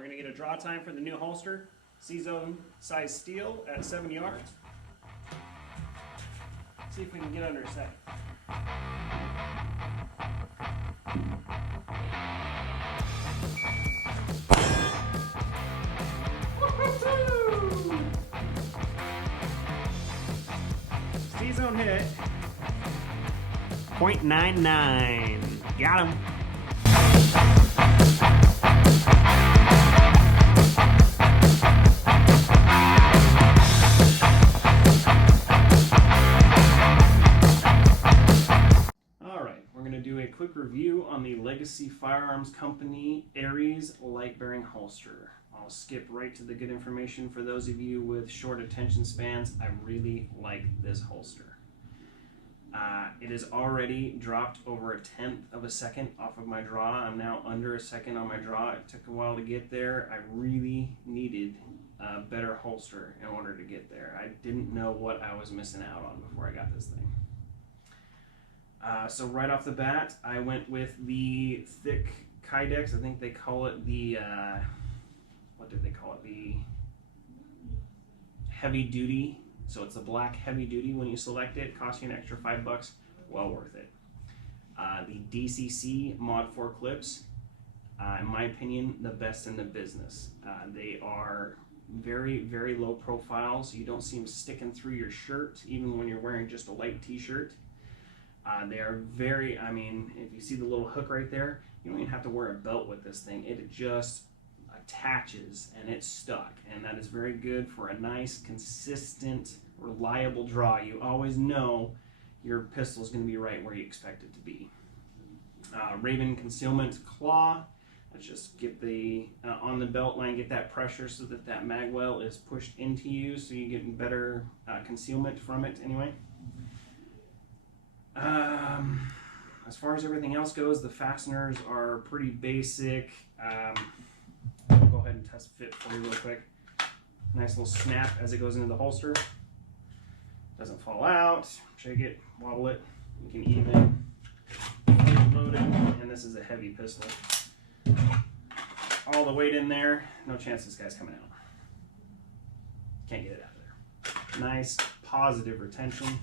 we're going to get a draw time for the new holster. C-zone size steel at 7 yards. See if we can get under a second. C-zone hit. 0.99. Got him. Quick review on the Legacy Firearms Company Ares light bearing holster. I'll skip right to the good information for those of you with short attention spans. I really like this holster. It has already dropped over 1/10 of a second off of my draw. I'm now under a second on my draw. It took a while to get there. I really needed a better holster in order to get there. I didn't know what I was missing out on before I got this thing. So right off the bat, I went with the thick Kydex. I think they call it the, what did they call it? The heavy duty. So it's the black heavy duty. When you select it, it costs you an extra $5. Well worth it. The DCC Mod 4 clips, in my opinion, the best in the business. They are very, very low profile, so you don't see them sticking through your shirt, even when you're wearing just a light t-shirt. They are very, I mean, if you see the little hook right there, you don't even have to wear a belt with this thing. It just attaches and it's stuck. And that is very good for a nice, consistent, reliable draw. You always know your pistol is going to be right where you expect it to be. Raven concealment claw. Let's just get the, on the belt line, get that pressure so that that mag well is pushed into you so you get better concealment from it anyway. As far as everything else goes, the fasteners are pretty basic. I'll go ahead and test fit for you real quick. Nice little snap as it goes into the holster. Doesn't fall out. Shake it, wobble it. You can even load it. And this is a heavy pistol. All the weight in there. No chance this guy's coming out. Can't get it out of there. Nice positive retention.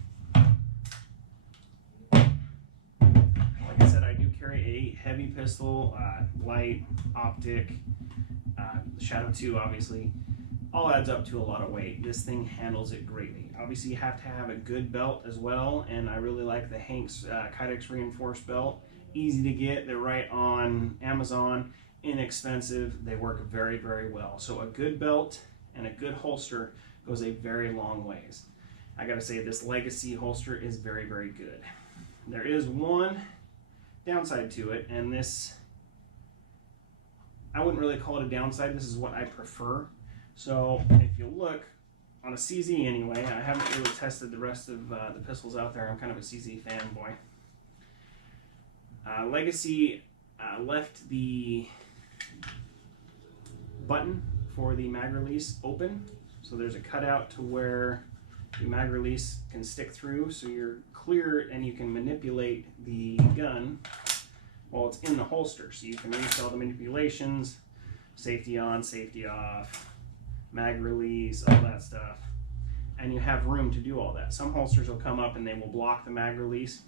Carry a heavy pistol, light, optic, Shadow 2 obviously, all adds up to a lot of weight. This thing handles it greatly. Obviously you have to have a good belt as well, and I really like the Hank's Kydex reinforced belt. Easy to get, they're right on Amazon, inexpensive, they work very, very well. So a good belt and a good holster goes a very long ways. I gotta say this Legacy holster is very, very good. There is one downside to it, and this, I wouldn't really call it a downside. This is what I prefer. So if you look on a CZ anyway, I haven't really tested the rest of the pistols out there. I'm kind of a CZ fanboy. Legacy left the button for the mag release open, so there's a cutout to where the mag release can stick through, so you're clear and you can manipulate the gun while it's in the holster. So you can reach all the manipulations, safety on, safety off, mag release, all that stuff. And you have room to do all that. Some holsters will come up and they will block the mag release.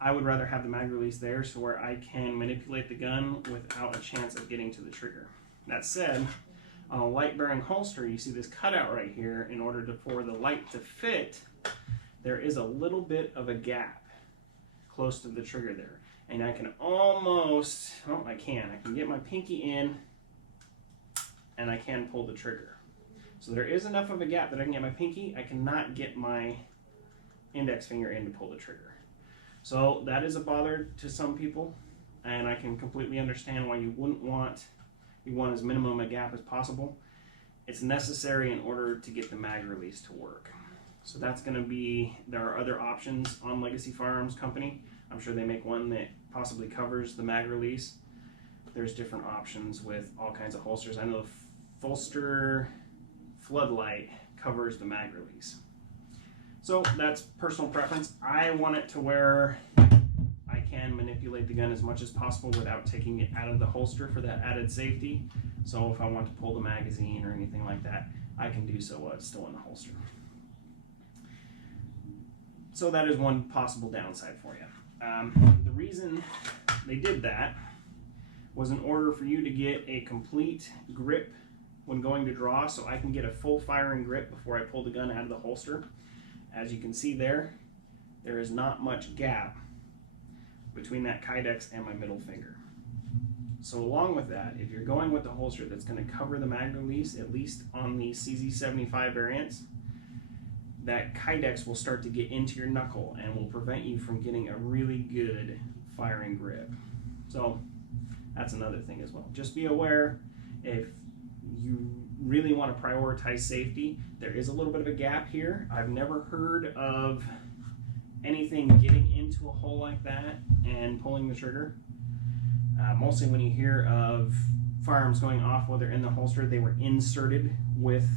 I would rather have the mag release there so where I can manipulate the gun without a chance of getting to the trigger. That said, on a light bearing holster, you see this cutout right here. In order for the light to fit, there is a little bit of a gap close to the trigger there. And I can almost, oh, I can get my pinky in and I can pull the trigger. So there is enough of a gap that I can get my pinky. I cannot get my index finger in to pull the trigger. So that is a bother to some people, and I can completely understand why you wouldn't want, you want as minimum a gap as possible. It's necessary in order to get the mag release to work. So that's going to be, there are other options on Legacy Firearms Company. I'm sure they make one that possibly covers the mag release. There's different options with all kinds of holsters. I know the Folster Floodlight covers the mag release. So that's personal preference. I want it to where I can manipulate the gun as much as possible without taking it out of the holster for that added safety. So if I want to pull the magazine or anything like that, I can do so while it's still in the holster. So that is one possible downside for you. The reason they did that was in order for you to get a complete grip when going to draw, so I can get a full firing grip before I pull the gun out of the holster. As you can see there is not much gap between that kydex and my middle finger. So along with that, if you're going with the holster that's going to cover the mag release, at least on the CZ75 variants, that kydex will start to get into your knuckle and will prevent you from getting a really good firing grip. So that's another thing as well. Just be aware, if you really want to prioritize safety, there is a little bit of a gap here. I've never heard of anything getting into a hole like that and pulling the trigger. Mostly when you hear of firearms going off while they're in the holster, they were inserted with,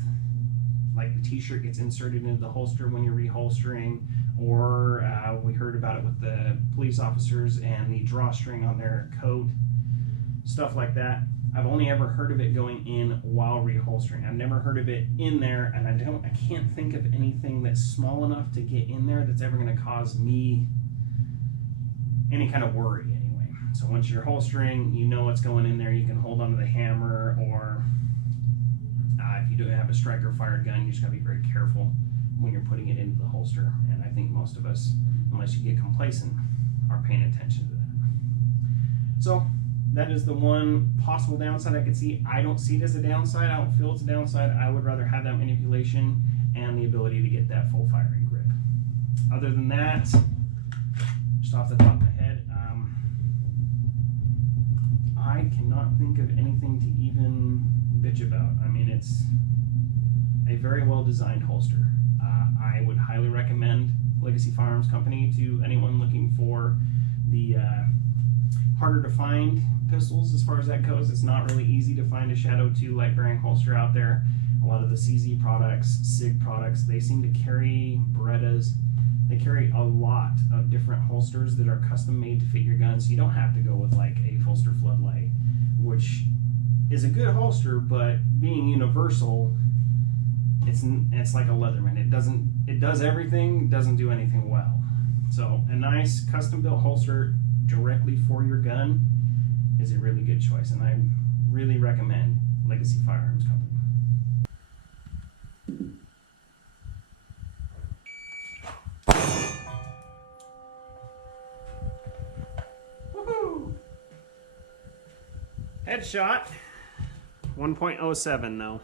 like the t-shirt gets inserted into the holster when you're reholstering, or we heard about it with the police officers and the drawstring on their coat, stuff like that. I've only ever heard of it going in while reholstering. I've never heard of it in there, and I can't think of anything that's small enough to get in there that's ever going to cause me any kind of worry anyway. So once you're holstering, you know what's going in there. You can hold onto the hammer, or if you don't have a striker fired gun, you just gotta be very careful when you're putting it into the holster. And I think most of us, unless you get complacent, are paying attention to that. So that is the one possible downside I could see. I don't see it as a downside. I don't feel it's a downside. I would rather have that manipulation and the ability to get that full firing grip. Other than that, just off the top of my head, I cannot think of anything to even bitch about. I mean, it's a very well designed holster. I would highly recommend Legacy Firearms Company to anyone looking for the harder to find pistols as far as that goes. It's not really easy to find a Shadow 2 light bearing holster out there. A lot of the CZ products, SIG products, they seem to carry Berettas. They carry a lot of different holsters that are custom made to fit your gun, so you don't have to go with like a holster floodlight, which is a good holster, but being universal, it's like a Leatherman. It does everything, doesn't do anything well. So a nice custom built holster directly for your gun is a really good choice, and I really recommend Legacy Firearms Company. Woohoo! Headshot 1.07 though.